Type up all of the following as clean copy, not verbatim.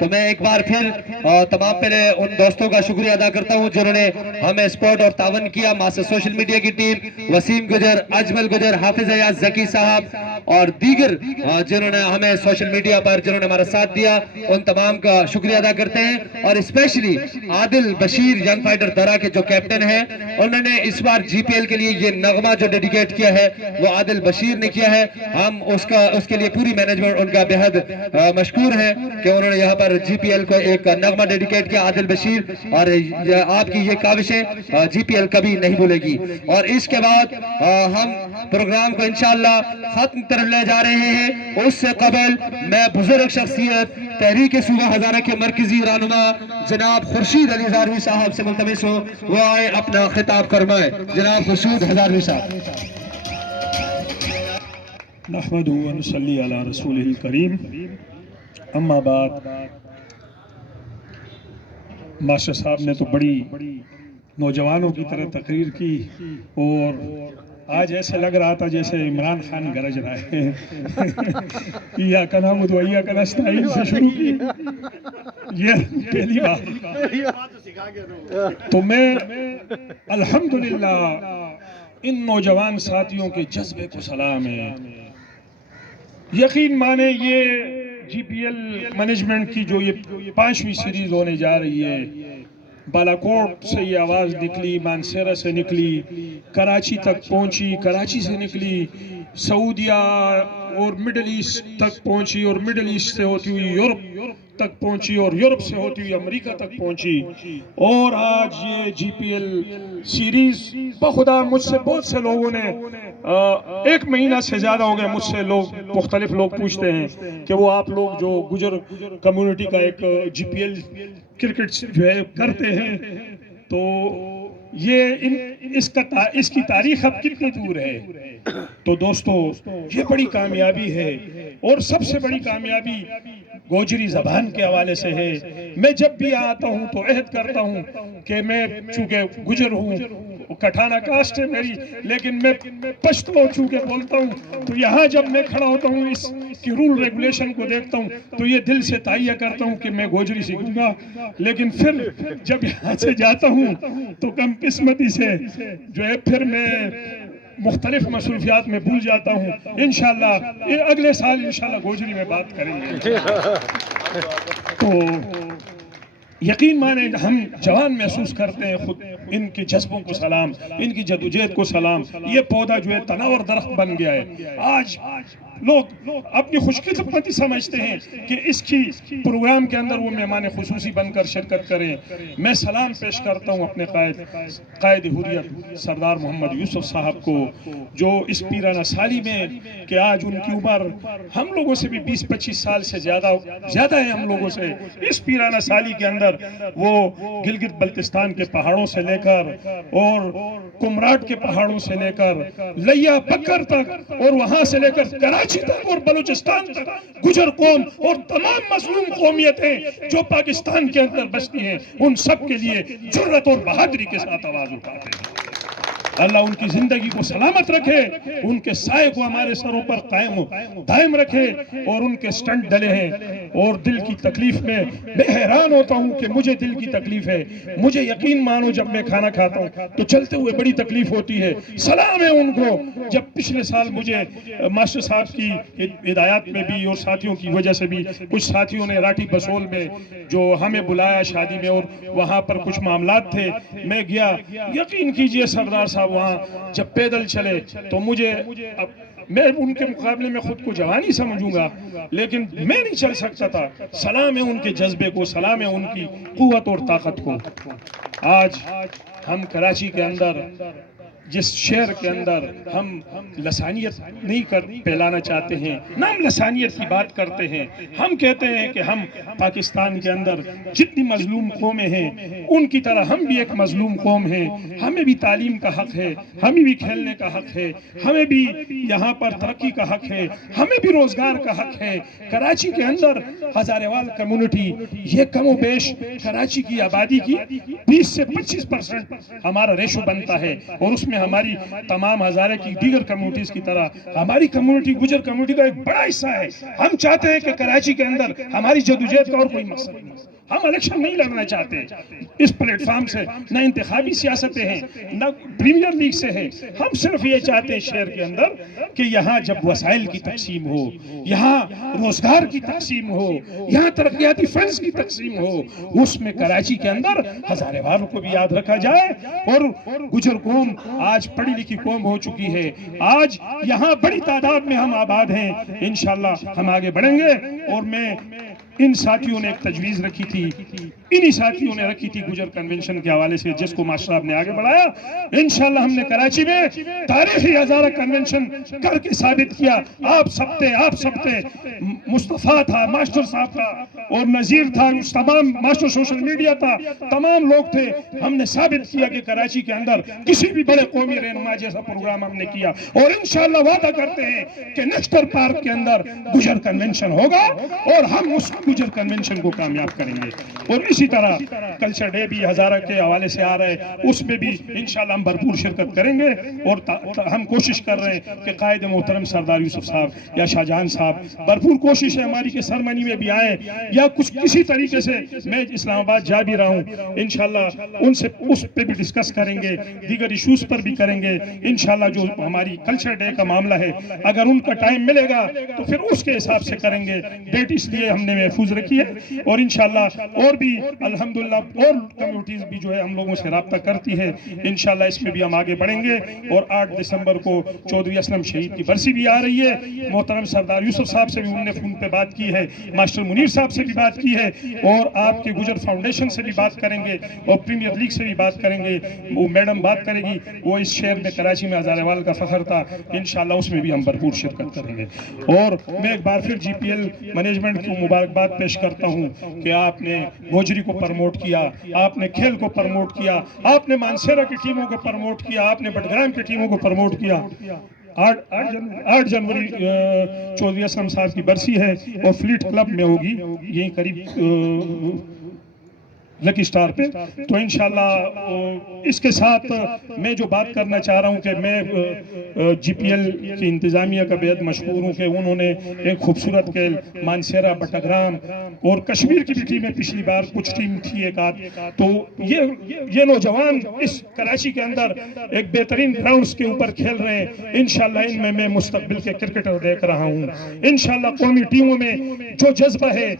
تو میں ایک بار پھر تمام پہلے ان دوستوں کا شکریہ ادا کرتا ہوں جنہوں نے ہمیں سپورٹ اور تعاون کیا. ماسٹر سوشل میڈیا کی ٹیم، وسیم گجر، اجمل گجر، حافظ ایاز، ذکی صاحب اور دیگر جنہوں نے ہمیں سوشل میڈیا پر جنہوں نے ہمارا ساتھ دیا، ان تمام کا شکریہ ادا کرتے ہیں. اور اسپیشلی عادل بشیر ینگ فائٹر درہ کے جو کیپٹن ہیں، انہوں نے اس بار جی پی ایل کے لیے یہ نغمہ جو ڈیڈیکیٹ کیا ہے وہ عادل بشیر نے کیا ہے. ہم اس کے لیے پوری مینجمنٹ ان کا بہت مشکور ہے کہ انہوں نے یہاں پر جی پی ایل کو ایک نغمہ ڈیڈیکیٹ کیا. عادل بشیر، اور آپ کی یہ کاوشیں جی پی ایل کبھی نہیں بھولے گی. اور اس کے بعد ہم پروگرام کو انشاءاللہ ختم طرف لے جا رہے ہیں. اس سے قبل میں بزرگ شخصیت تحریک صوبہ ہزارہ کے مرکزی رہنما جناب خورشید علی ہزاروی صاحب سے ملتمس ہوں وہ آئے اپنا خطاب فرمائے. جناب خورشید ہزاروی صاحب. نحمدہ و نصلی علی رسولہ الکریم. اما بعد، ماسٹر صاحب نے تو بڑی نوجوانوں کی طرح تقریر کی اور آج ایسے لگ رہا تھا جیسے عمران خان گرج رہا ہے. ایاک نعبد و ایاک نستعین سے شروع کی یہ پہلی بات. تو میں الحمدللہ ان نوجوان ساتھیوں کے جذبے کو سلام ہے. یقین مانے یہ جی پی ایل مینجمنٹ کی جو یہ 5ویں سیریز ہونے جا رہی ہے، بالاکوٹ سے یہ آواز نکلی، مانسیرہ سے نکلی، کراچی تک پہنچی، کراچی سے نکلی، سعودیہ اور مڈل ایسٹ تک پہنچی، اور مڈل ایسٹ سے ہوتی ہوئی یورپ تک پہنچی، اور یورپ سے ہوتی ہوئی امریکہ تک پہنچی. اور آج یہ جی پی ایل سیریز بخدا مجھ سے بہت سے لوگوں نے 1 مہینہ سے زیادہ ہو گئے مجھ سے مختلف لوگ پوچھتے ہیں کہ وہ آپ لوگ جو گجر کمیونٹی کا ایک جی پی ایل کرکٹ جو ہے کرتے ہیں تو یہ اس کی تاریخ اب کتنی دور ہے. تو دوستو یہ بڑی کامیابی ہے، اور سب سے بڑی کامیابی گوجری زبان کے حوالے سے ہے. میں جب بھی آتا ہوں تو عہد کرتا ہوں کہ میں چونکہ گجر ہوں، کٹھانہ کاسٹ ہے میری، لیکن میں پشتو چونکہ بولتا ہوں تو یہاں جب میں کھڑا ہوتا ہوں اس کی رول ریگولیشن کو دیکھتا ہوں تو یہ دل سے تائیہ کرتا ہوں کہ میں گوجری سیکھوں گا. لیکن پھر جب یہاں سے جاتا ہوں تو کم قسمتی سے جو ہے پھر میں مختلف مصروفیات میں بھول جاتا ہوں. انشاءاللہ اگلے سال انشاءاللہ گوجری میں بات کریں گے. تو یقین مانے ہم جوان محسوس کرتے ہیں خود. ان کے جذبوں کو سلام، ان کی جدوجہد کو سلام. یہ پودا جو ہے تناور درخت بن گیا ہے. آج لوگ اپنی خوش قسمتی سمجھتے ہیں کہ اس کی پروگرام کے اندر وہ مہمان خصوصی بن کر شرکت کریں. میں سلام پیش کرتا ہوں اپنے قائد حریت سردار محمد یوسف صاحب کو، جو اس پیرانہ سالی میں کہ آج ان کی عمر ہم لوگوں سے بھی 20-25 سال سے زیادہ ہے ہم لوگوں سے. اس پیرانہ سالی کے اندر وہ گلگت بلتستان کے پہاڑوں سے لے کر اور کمراٹ کے پہاڑوں سے لے کر لیا بکر تک اور وہاں سے لے کر کراچی تک اور بلوچستان تک گجر قوم اور تمام مظلوم قومیتیں جو پاکستان کے اندر بستی ہیں ان سب کے لیے جرأت اور بہادری کے ساتھ آواز اٹھاتے ہیں. اللہ ان کی زندگی کو سلامت رکھے، ان کے سائے کو ہمارے سروں پر قائم دائم رکھے. اور ان کے سٹنٹ ڈلے ہیں اور دل کی تکلیف میں میں حیران ہوتا ہوں کہ مجھے دل کی تکلیف ہے. مجھے یقین مانو جب میں کھانا کھاتا ہوں تو چلتے ہوئے بڑی تکلیف ہوتی ہے. سلام ہے ان کو. جب پچھلے سال مجھے ماسٹر صاحب کی ہدایات میں بھی اور ساتھیوں کی وجہ سے بھی کچھ ساتھیوں نے راٹھی بسول میں جو ہمیں بلایا شادی میں اور وہاں پر کچھ معاملات تھے، میں گیا. یقین کیجئے سردار صاحب وہاں جب پیدل چلے تو مجھے میں ان کے مقابلے میں خود کو جوانی سمجھوں گا لیکن میں نہیں چل سکتا تھا. سلام ہے ان کے جذبے کو، سلام ہے ان کی قوت اور طاقت کو. آج ہم کراچی کے اندر جس شہر کے اندر ہم لسانیت نہیں پھیلانا چاہتے ہیں، نہ ہم لسانیت کی بات کرتے ہیں. ہم کہتے ہیں کہ ہم پاکستان کے اندر جتنی مظلوم قومیں ہیں ان کی طرح ہم بھی ایک مظلوم قوم ہیں. ہمیں بھی تعلیم کا حق ہے، ہمیں بھی کھیلنے کا حق ہے، ہمیں بھی یہاں پر ترقی کا حق ہے، ہمیں بھی روزگار کا حق ہے. کراچی کے اندر ہزاریوال کمیونٹی یہ کم و بیش کراچی کی آبادی کی 20 سے 25% ہمارا ریشو بنتا ہے اور اس میں ہماری تمام ہزارے کی دیگر کمیونٹیز کی طرح ہماری کمیونٹی گجر کمیونٹی کا ایک بڑا حصہ ہے. ہم چاہتے ہیں کہ کراچی کے اندر ہماری جدوجہد کا اور کوئی مقصد نہیں. ہم الیکشن نہیں لڑنا چاہتے اس پلیٹ فارم سے, نہ انتخابی سیاستیں ہیں, نہ پریمیئر لیگ سے ہے. ہم صرف یہ چاہتے ہیں شہر کے اندر کہ یہاں جب وسائل کی تقسیم ہو, یہاں روزگار کی تقسیم ہو, یہاں ترقیاتی فنڈز کی تقسیم ہو, اس میں کراچی کے اندر ہزارے والوں کو بھی یاد رکھا جائے. اور گجر قوم آج پڑھی لکھی قوم ہو چکی ہے, آج یہاں بڑی تعداد میں ہم آباد ہیں. انشاءاللہ ہم آگے بڑھیں گے. اور میں ان ساتھیوں نے ایک تجویز رکھی تھی, انہی ساتھیوں نے رکھی تھی گجر کنونشن کے حوالے سے, جس کو ماسٹر صاحب نے آگے بڑھایا. انشاءاللہ ہم نے کراچی میں تاریخی ہزارہ کنونشن کر کے ثابت کیا. آپ سب تھے, مصطفیٰ تھا, ماسٹر صاحب تھا, اور نذیر تھا, تمام ماسٹر سوشل میڈیا تھا, تمام لوگ تھے. ہم نے ثابت کیا کہ کراچی کے اندر کسی بھی بڑے قومی رہنما جیسا پروگرام ہم نے کیا. اور انشاءاللہ وعدہ کرتے ہیں کہ نشتر پارک کے اندر گجر کنونشن ہوگا اور ہم اس گجر کنونشن کو کامیاب کریں گے. اور اسی طرح کلچر ڈے بھی ہزارہ کے حوالے سے آ رہا ہے, اس میں بھی انشاءاللہ ہم بھرپور شرکت کریں گے. اور ہم کوشش کر رہے ہیں کہ قائد محترم سردار یوسف صاحب یا شاہجہان صاحب, بھرپور کوشش ہے ہماری کہ سرمنی میں بھی آئیں, یا کچھ کسی طریقے سے. میں اسلام آباد جا بھی رہا ہوں, انشاءاللہ ان سے اس پہ بھی ڈسکس کریں گے, دیگر ایشوز پر بھی کریں گے. انشاءاللہ جو ہماری کلچر ڈے کا معاملہ ہے, اگر ان کا ٹائم ملے گا تو پھر اس کے حساب سے کریں گے. ڈیٹ اس لیے ہم نے محفوظ رکھی ہے. اور انشاءاللہ اور بھی الحمدللہ اور کمیونٹیز بھی جو ہے ہم لوگوں سے رابطہ کرتی ہے. انشاءاللہ اس میں بھی ہم آگے بڑھیں گے. اور 8 دسمبر کو چودھری اسلم شہید کی برسی بھی آ رہی ہے. محترم سردار یوسف صاحب سے بھی انہوں نے فون پہ بات کی ہے, ماسٹر منیر صاحب سے بھی بات کی ہے, اور آپ کے گجر فاؤنڈیشن سے بھی بات کریں گے, اور پریمیئر لیگ سے بھی بات کریں گے. وہ میڈم بات کرے گی, وہ اس شہر میں کراچی میں ہزارے وال کا فخر تھا. انشاءاللہ اس میں بھی ہم بھرپور شرکت کریں گے. اور میں ایک بار پھر جی پی ایل مینجمنٹ کو مبارکباد پیش کرتا ہوں کہ آپ نے گوجری کو پرموٹ کیا, آپ نے کھیل کو پرموٹ کیا, آپ نے مانسیرا کی ٹیموں کو پرموٹ کیا, آپ نے بٹگرام کی ٹیموں کو پرموٹ کیا. 8 جنوری چودھری اسلم صاحب کی برسی ہے, اور فلیٹ کلب میں ہوگی یہیں قریب لکی سٹار پہ. تو انشاءاللہ اس کے ساتھ میں جو بات کرنا چاہ رہا ہوں کہ میں جی پی ایل کی انتظامیہ کا بہت مشہور ہوں کہ انہوں نے ایک خوبصورت کھیل مانسیرا, بٹگرام اور کشمیر کی بھی ٹیمیں پچھلی بار کچھ ٹیم تھی ایک آدھ. تو یہ نوجوان اس کراچی کے اندر ایک بہترین گراؤنڈز کے اوپر کھیل رہے ہیں. انشاءاللہ ان میں مستقبل کے کرکٹر دیکھ رہا ہوں. انشاءاللہ قومی ٹیموں میں جو جذبہ ہے,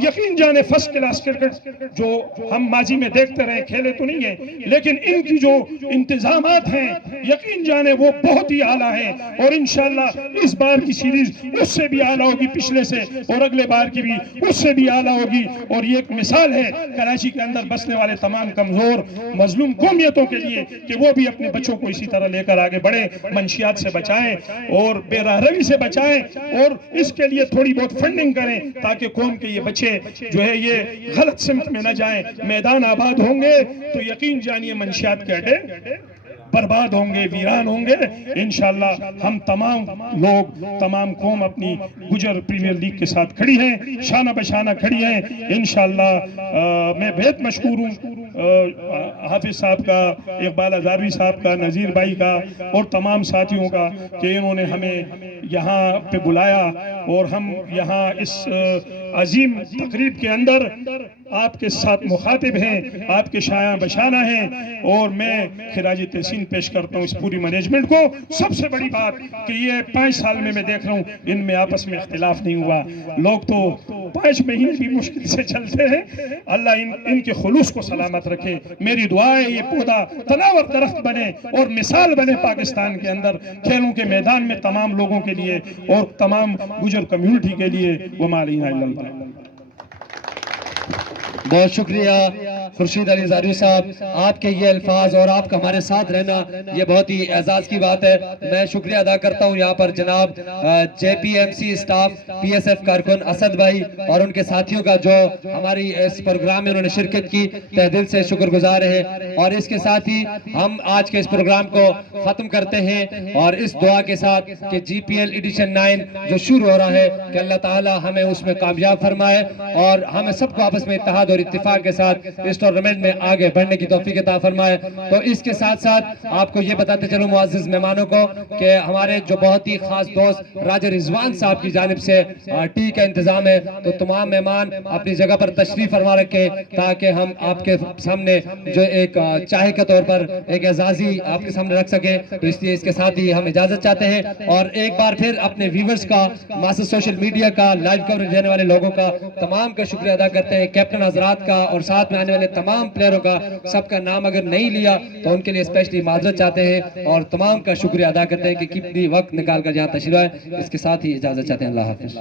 یقین جانے فرسٹ کلاس کرکٹ جو ہم ماضی میں دیکھتے رہے, کھیلے تو نہیں ہیں, لیکن ان کی جو انتظامات ہیں یقین جانے وہ بہت ہی اعلیٰ ہیں. اور انشاءاللہ اس بار کی سیریز اس سے بھی اعلیٰ ہوگی پچھلے سے, اور اگلے بار کی بھی اس سے بھی اعلیٰ ہوگی. اور یہ ایک مثال ہے کراچی کے اندر بسنے والے تمام کمزور مظلوم قومیتوں کے لیے کہ وہ بھی اپنے بچوں کو اسی طرح لے کر آگے بڑھیں, منشیات سے بچائیں اور بے راہ روی سے بچائیں, اور اس کے لیے تھوڑی بہت فنڈنگ کریں تاکہ قوم کے یہ بچے جو ہے یہ غلط سمت میں نہ جائیں. میدان آباد ہوں گے تو یقین جانیے منشیات کے اڈے برباد ہوں گے, ویران ہوں گے. انشاءاللہ ہم تمام لوگ, تمام قوم اپنی گجر پریمیئر لیگ کے ساتھ کھڑی ہیں, شانہ بشانہ کھڑی ہیں. انشاءاللہ میں بہت مشکور ہوں حافظ صاحب کا, اقبال ہزاروی صاحب کا, نذیر بھائی کا, اور تمام ساتھیوں کا کہ انہوں نے ہمیں یہاں پہ بلایا, اور ہم یہاں اس عظیم تقریب کے اندر آپ کے ساتھ مخاطب ہیں, آپ کے شایع بشانہ ہیں. اور میں خراج تحسین پیش کرتا ہوں اس پوری مینجمنٹ کو. سب سے بڑی بات کہ یہ 5 سال میں دیکھ رہا ہوں ان میں آپس میں اختلاف نہیں ہوا. لوگ تو 5 مہینے بھی مشکل سے چلتے ہیں. اللہ ان کے خلوص کو سلامت رکھے. میری دعا ہے یہ پودا تناور درخت بنے اور مثال بنے پاکستان کے اندر کھیلوں کے میدان میں تمام لوگوں کے لیے اور تمام گجر کمیونٹی کے لیے. وما علینا الا البلاغ. بہت شکریہ خورشید علی زاروی صاحب, آپ کے یہ الفاظ اور آپ کا ہمارے ساتھ رہنا یہ بہت ہی اعزاز کی بات ہے. میں شکریہ ادا کرتا ہوں یہاں پر جناب J P M C staff, P S F کارکن اسد بھائی اور ان کے ساتھیوں کا جو ہماری اس پروگرام میں انہوں نے شرکت کی, تہ دل سے شکر گزار ہے. اور اس کے ساتھ ہی ہم آج کے اس پروگرام کو ختم کرتے ہیں اور اس دعا کے ساتھ کہ جی پی ایل ایڈیشن 9 جو شروع ہو رہا ہے کہ اللہ تعالی ہمیں اس میں کامیاب فرمائے اور ہمیں سب کو آپس میں اتحاد اور اتفاق کے ساتھ اس ٹورنامنٹ میں آگے بڑھنے کی توفیق عطا فرمائے۔ تو اس کے ساتھ ساتھ آپ کو یہ بتاتے چلوں معزز مہمانوں کو کہ ہمارے جو بہت ہی خاص دوست راجہ رضوان صاحب کی جانب سے ٹی کا انتظام ہے، تو تمام مہمان اپنی جگہ پر تشریف فرما رکھیں تاکہ ہم آپ کے سامنے جو ایک چائے کے طور پر ایک اعزازی آپ کے سامنے رکھ سکیں۔ تو اس لیے اس کے ساتھ ہی ہم اجازت چاہتے ہیں اور ایک بار پھر اپنے ویورز کا، ماسٹر سوشل میڈیا کا، لائیو کوریج دینے والے لوگوں کا تمام کا شکریہ ادا کرتے ہیں، کیپٹن حضرات کا اور ساتھ میں آنے والے تمام پلیئروں کا، سب کا نام اگر نہیں لیا تو ان کے لیے اسپیشلی معذرت چاہتے ہیں اور تمام کا شکریہ ادا کرتے ہیں کہ کتنی وقت نکال کر یہاں تشریف آئے۔ اس کے ساتھ ہی اجازت چاہتے ہیں۔ اللہ حافظ۔